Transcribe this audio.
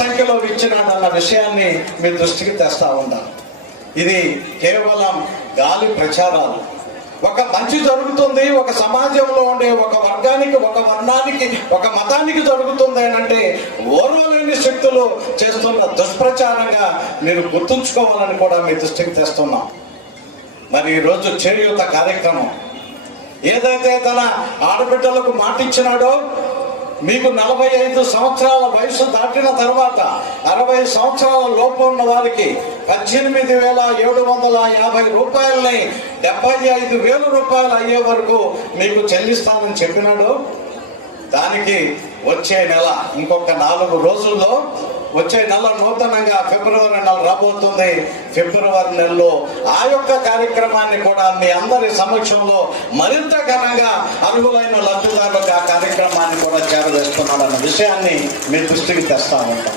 సంఖ్యలో ఇచ్చినాడన్న విషయాన్ని మీ దృష్టికి తెస్తా ఉన్నాను. ఇది కేవలం గాలి ప్రచారాలు. ఒక మంచి జరుగుతుంది ఒక సమాజంలో ఉండే ఒక వర్గానికి, ఒక వర్ణానికి, ఒక మతానికి జరుగుతుంది అని అంటే ఓర్వలేని శక్తులు చేస్తున్న దుష్ప్రచారంగా మీరు గుర్తుంచుకోవాలని కూడా మీ దృష్టికి తెస్తున్నాం. మరి ఈరోజు చేయూత కార్యక్రమం ఏదైతే తన ఆడబిడ్డలకు మాటిచ్చినాడో, మీకు 45 సంవత్సరాల వయసు దాటిన తర్వాత 60 సంవత్సరాల లోపు ఉన్న వారికి 18,750 రూపాయలని 75,000 రూపాయలు అయ్యే వరకు మీకు చెల్లిస్తానని చెప్పినాడు. దానికి వచ్చే నెల ఇంకొక 4 రోజుల్లో, వచ్చే నెల నూతనంగా ఫిబ్రవరి నెల రాబోతుంది. ఫిబ్రవరి నెలలో ఆ యొక్క కార్యక్రమాన్ని కూడా మీ అందరి సమక్షంలో మరింత ఘనంగా అర్హులైన లబ్ధిదారులకు ఆ కార్యక్రమాన్ని కూడా చేరవేస్తున్నాడన్న విషయాన్ని మీ దృష్టికి తెస్తా ఉంటాం.